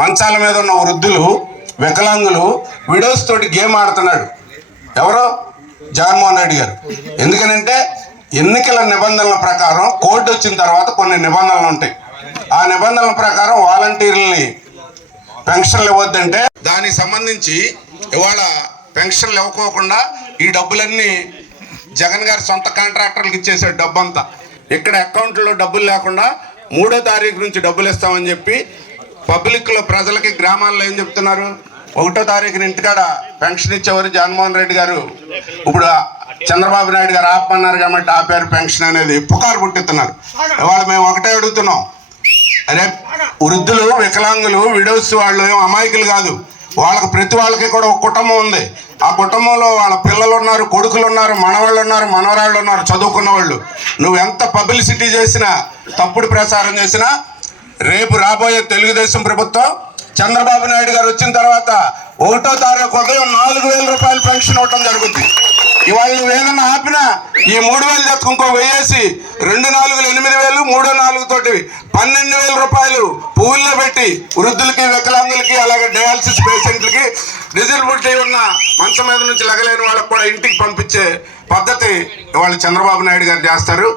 మంచాల మీద ఉన్న వృద్ధులు, వికలాంగులు, విడోస్ తోటి గేమ్ ఆడుతున్నాడు. ఎవరో జగన్మోహన్ రెడ్డి గారు. ఎందుకనంటే ఎన్నికల నిబంధనల ప్రకారం కోర్టు వచ్చిన తర్వాత కొన్ని నిబంధనలు ఉంటాయి. ఆ నిబంధనల ప్రకారం వాలంటీర్లని పెన్షన్లు ఇవ్వద్దంటే దానికి సంబంధించి ఇవాళ పెన్షన్లు ఇవ్వకోకుండా ఈ డబ్బులన్నీ జగన్ గారి సొంత కాంట్రాక్టర్లకు ఇచ్చేసాడు. డబ్బంతా ఇక్కడ అకౌంట్లో డబ్బులు లేకుండా 3వ తారీఖు నుంచి డబ్బులు ఇస్తామని చెప్పి పబ్లిక్లో ప్రజలకి గ్రామాల్లో ఏం చెప్తున్నారు, 1వ తారీఖున ఇంటికాడ పెన్షన్ ఇచ్చేవారు జగన్మోహన్ రెడ్డి గారు. ఇప్పుడు చంద్రబాబు నాయుడు గారు ఆపమన్నారు కాబట్టి ఆపారు పెన్షన్ అనేది పుకారు పుట్టిస్తున్నారు. ఇవాళ మేము ఒకటే అడుగుతున్నాం, అరే వృద్ధులు, వికలాంగులు, విడోస్ వాళ్ళు ఏం అమాయకులు కాదు. వాళ్ళకి ప్రతి వాళ్ళకి కూడా ఒక కుటుంబం ఉంది. ఆ కుటుంబంలో వాళ్ళ పిల్లలు ఉన్నారు, కొడుకులు ఉన్నారు, మనవాళ్ళు ఉన్నారు, మనవరాళ్ళు ఉన్నారు, చదువుకున్న వాళ్ళు. నువ్వు ఎంత పబ్లిసిటీ చేసినా, తప్పుడు ప్రచారం చేసినా, రేపు రాబోయే తెలుగుదేశం ప్రభుత్వం చంద్రబాబు నాయుడు గారు వచ్చిన తర్వాత 1వ తారీఖు ఉదయం 4,000 రూపాయలు పెన్షన్ ఇవ్వటం జరుగుతుంది. ఇవాళ నువ్వు ఏదన్నా ఆపినా ఈ 3,000 తెచ్చుకు ఇంకో 1,000, 2 4 8,000, 3 4 తోటి 12,000 రూపాయలు పువ్వుల్లో పెట్టి వృద్ధులకి, వికలాంగులకి, అలాగే డయాలసిస్ పేషెంట్లకి, డిజబిలిటీ ఉన్న మంచం మీద నుంచి లగలేని వాళ్ళకి కూడా ఇంటికి పంపించే పద్ధతి ఇవాళ చంద్రబాబు నాయుడు గారు చేస్తారు.